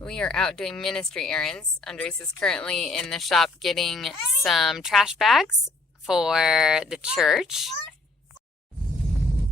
We are out doing ministry errands. Andres is currently in the shop getting some trash bags for the church.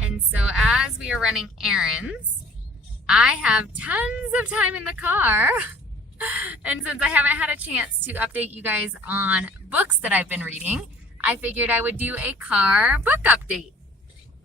And so as we are running errands, I have tons of time in the car. And since I haven't had a chance to update you guys on books that I've been reading, I figured I would do a car book update.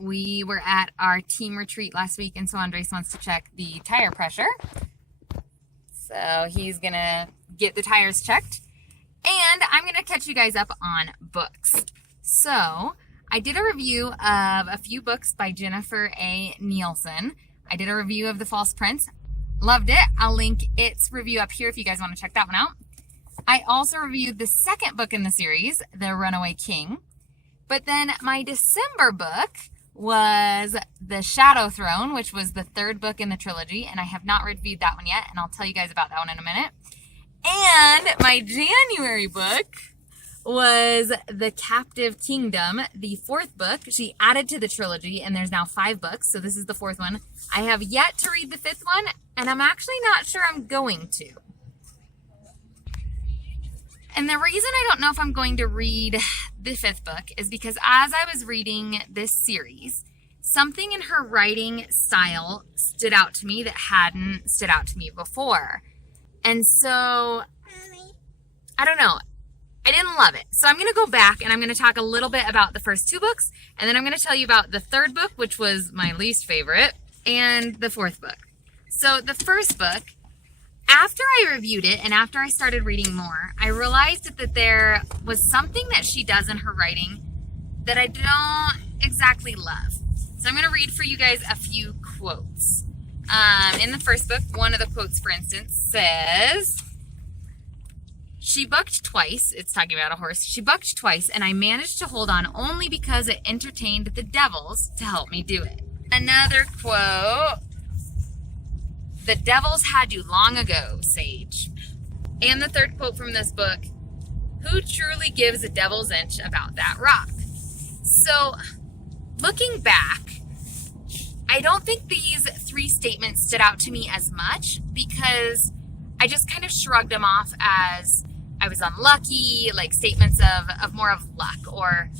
We were at our team retreat last week, and so Andres wants to check the tire pressure. So he's gonna get the tires checked, and I'm gonna catch you guys up on books. So I did a review of a few books by Jennifer A. Nielsen. I did a review of The False Prince. Loved it. I'll link its review up here if you guys want to check that one out. I also reviewed the second book in the series, The Runaway King. But then my December book was The Shadow Throne, which was the third book in the trilogy, and I have not reviewed that one yet, and I'll tell you guys about that one in a minute. And my January book was The Captive Kingdom, the fourth book. She added to the trilogy, and there's now 5 books, so this is the 4th one. I have yet to read the 5th one, and I'm actually not sure I'm going to. And the reason I don't know if I'm going to read the 5th book is because as I was reading this series, something in her writing style stood out to me that hadn't stood out to me before. And so, I don't know. I didn't love it. So I'm going to go back and I'm going to talk a little bit about the first 2 books. And then I'm going to tell you about the 3rd book, which was my least favorite, and the 4th book. So the first book, after I reviewed it and after I started reading more, I realized that there was something that she does in her writing that I don't exactly love. So I'm going to read for you guys a few quotes. In the first book, one of the quotes, for instance, says, "She bucked twice," it's talking about a horse, "she bucked twice, and I managed to hold on only because it entertained the devils to help me do it." Another quote, "The devils had you long ago, Sage." And the third quote from this book, "Who truly gives a devil's inch about that rock?" So, looking back, I don't think these 3 statements stood out to me as much because I just kind of shrugged them off as I was unlucky, like statements of more of luck, or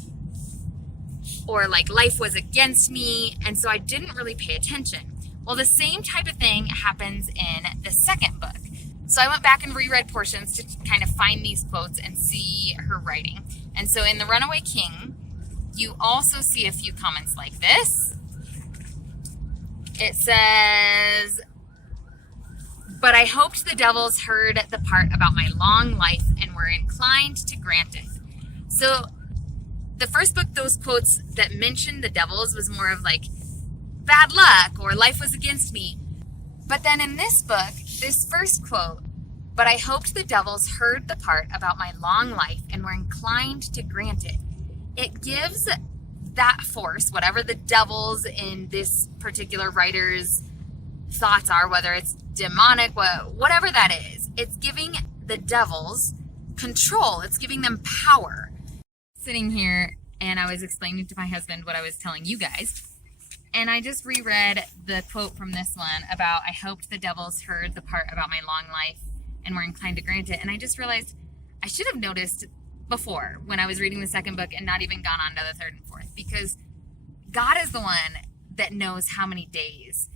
like life was against me, and so I didn't really pay attention. Well, the same type of thing happens in the second book. So I went back and reread portions to kind of find these quotes and see her writing. And so in The Runaway King, you also see a few comments like this. It says, "But I hoped the devils heard the part about my long life and were inclined to grant it." So the first book, those quotes that mentioned the devils was more of like bad luck or life was against me. But then in this book, this first quote, "But I hoped the devils heard the part about my long life and were inclined to grant it." It gives that force, whatever the devils in this particular writer's thoughts are, whether it's demonic, whatever that is, it's giving the devils control. It's giving them power. Sitting here and I was explaining to my husband what I was telling you guys, and I just reread the quote from this one about, "I hoped the devils heard the part about my long life and were inclined to grant it." And I just realized I should have noticed before when I was reading the second book and not even gone on to the 3rd and 4th, because God is the one that knows how many days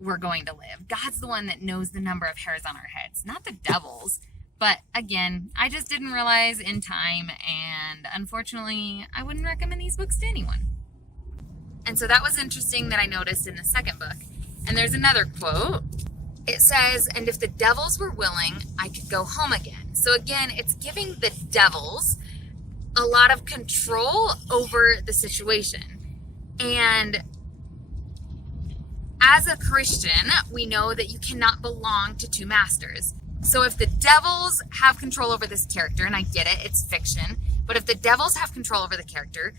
we're going to live. God's the one that knows the number of hairs on our heads, not the devils. But again, I just didn't realize in time, and unfortunately, I wouldn't recommend these books to anyone. And so that was interesting that I noticed in the second book. And there's another quote. It says, "And if the devils were willing, I could go home again." So again, it's giving the devils a lot of control over the situation. And as a Christian, we know that you cannot belong to 2 masters. So if the devils have control over this character, and I get it, it's fiction, but if the devils have control over the character,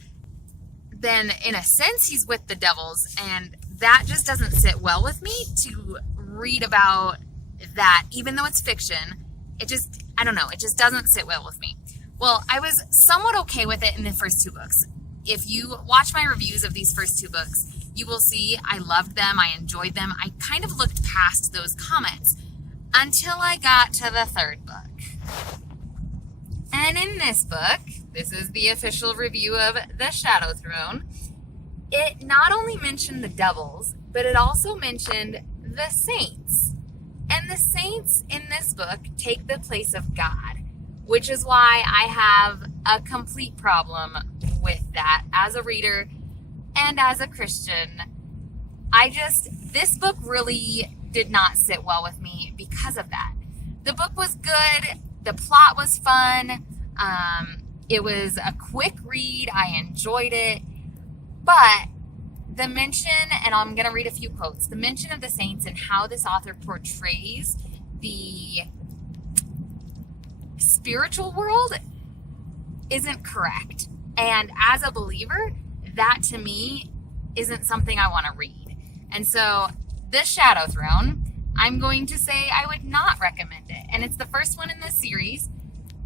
then in a sense he's with the devils, and that just doesn't sit well with me to read about that. Even though it's fiction, it just, I don't know, it just doesn't sit well with me. Well, I was somewhat okay with it in the first 2 books. If you watch my reviews of these first 2 books, you will see I loved them, I enjoyed them. I kind of looked past those comments. until I got to the third book. And in this book, this is the official review of The Shadow Throne, it not only mentioned the devils, but it also mentioned the saints. And the saints in this book take the place of God, which is why I have a complete problem with that as a reader and as a Christian. This book really did not sit well with me because of that. The book was good. The plot was fun. It was a quick read. I enjoyed it. But the mention, and I'm going to read a few quotes, the mention of the saints and how this author portrays the spiritual world isn't correct. And as a believer, that to me isn't something I want to read. And so The Shadow Throne, I'm going to say I would not recommend it. And it's the first one in this series.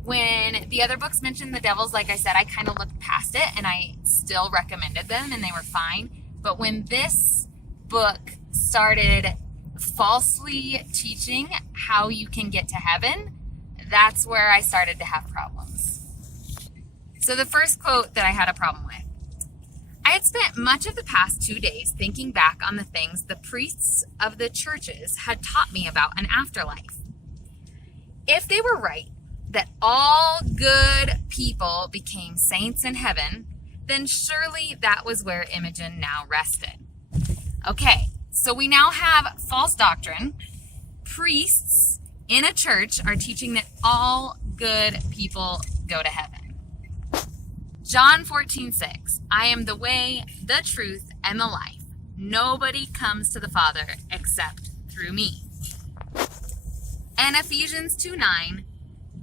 When the other books mentioned the devils, like I said, I kind of looked past it and I still recommended them and they were fine. But when this book started falsely teaching how you can get to heaven, that's where I started to have problems. So the first quote that I had a problem with: I had spent much of the past 2 days thinking back on the things the priests of the churches had taught me about an afterlife. If they were right, that all good people became saints in heaven, then surely that was where Imogen now rested. Okay, so we now have false doctrine. Priests in a church are teaching that all good people go to heaven. John 14:6, I am the way, the truth, and the life. Nobody comes to the Father except through me. And Ephesians 2:9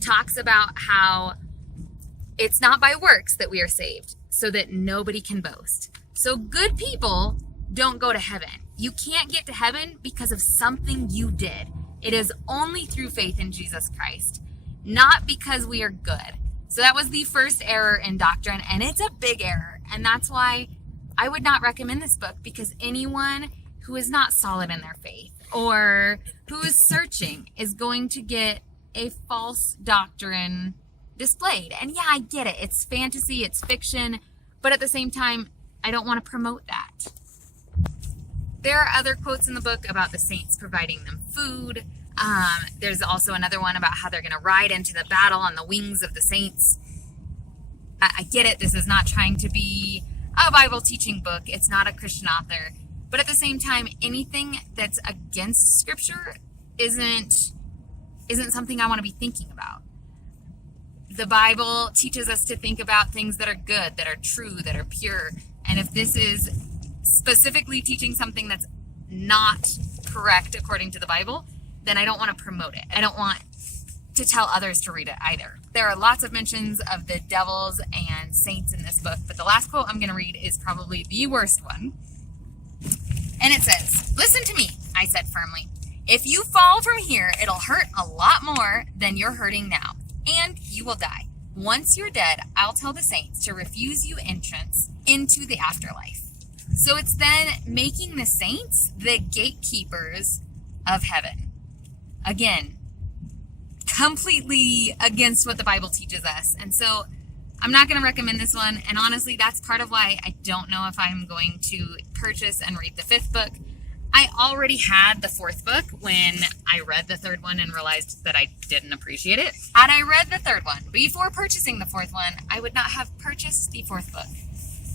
talks about how it's not by works that we are saved, so that nobody can boast. So good people don't go to heaven. You can't get to heaven because of something you did. It is only through faith in Jesus Christ, not because we are good. So that was the first error in doctrine, and it's a big error. And that's why I would not recommend this book, because anyone who is not solid in their faith or who is searching is going to get a false doctrine displayed. And yeah, I get it. It's fantasy, it's fiction, but at the same time, I don't want to promote that. There are other quotes in the book about the saints providing them food. There's also another one about how they're going to ride into the battle on the wings of the saints. I get it. This is not trying to be a Bible teaching book. It's not a Christian author. But at the same time, anything that's against scripture isn't something I want to be thinking about. The Bible teaches us to think about things that are good, that are true, that are pure. And if this is specifically teaching something that's not correct according to the Bible, then I don't want to promote it. I don't want to tell others to read it either. There are lots of mentions of the devils and saints in this book, but the last quote I'm going to read is probably the worst one. And it says, "Listen to me," I said firmly. "If you fall from here, it'll hurt a lot more than you're hurting now, and you will die. Once you're dead, I'll tell the saints to refuse you entrance into the afterlife." So it's then making the saints the gatekeepers of heaven. Again, completely against what the Bible teaches us. And so I'm not going to recommend this one. And honestly, that's part of why I don't know if I'm going to purchase and read the 5th book. I already had the 4th book when I read the 3rd one and realized that I didn't appreciate it. Had I read the 3rd one before purchasing the 4th one, I would not have purchased the 4th book.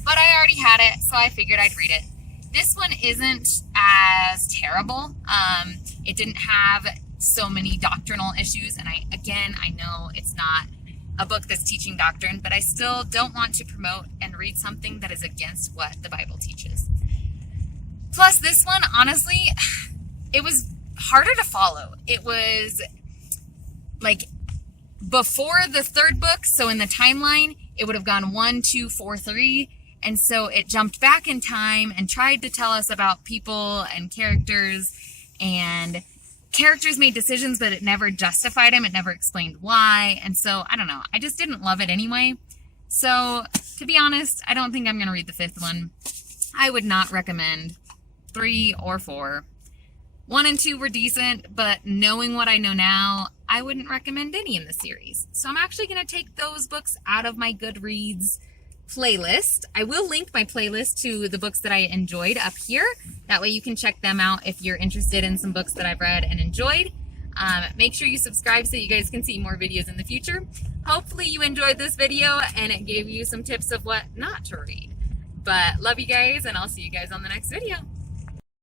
But I already had it, so I figured I'd read it. This one isn't as terrible. It didn't have so many doctrinal issues, and I know it's not a book that's teaching doctrine, but I still don't want to promote and read something that is against what the Bible teaches. Plus, this one, honestly, it was harder to follow. It was like before the 3rd book, so in the timeline, it would have gone 1, 2, 4, 3, and so it jumped back in time and tried to tell us about people and characters, and characters made decisions, but it never justified them. It never explained why. And so, I don't know. I just didn't love it anyway. So, to be honest, I don't think I'm going to read the 5th one. I would not recommend 3 or 4. 1 and 2 were decent, but knowing what I know now, I wouldn't recommend any in the series. So I'm actually going to take those books out of my Goodreads playlist. I will link my playlist to the books that I enjoyed up here. That way you can check them out if you're interested in some books that I've read and enjoyed. Make sure you subscribe so you guys can see more videos in the future. Hopefully you enjoyed this video and it gave you some tips of what not to read. But love you guys, and I'll see you guys on the next video.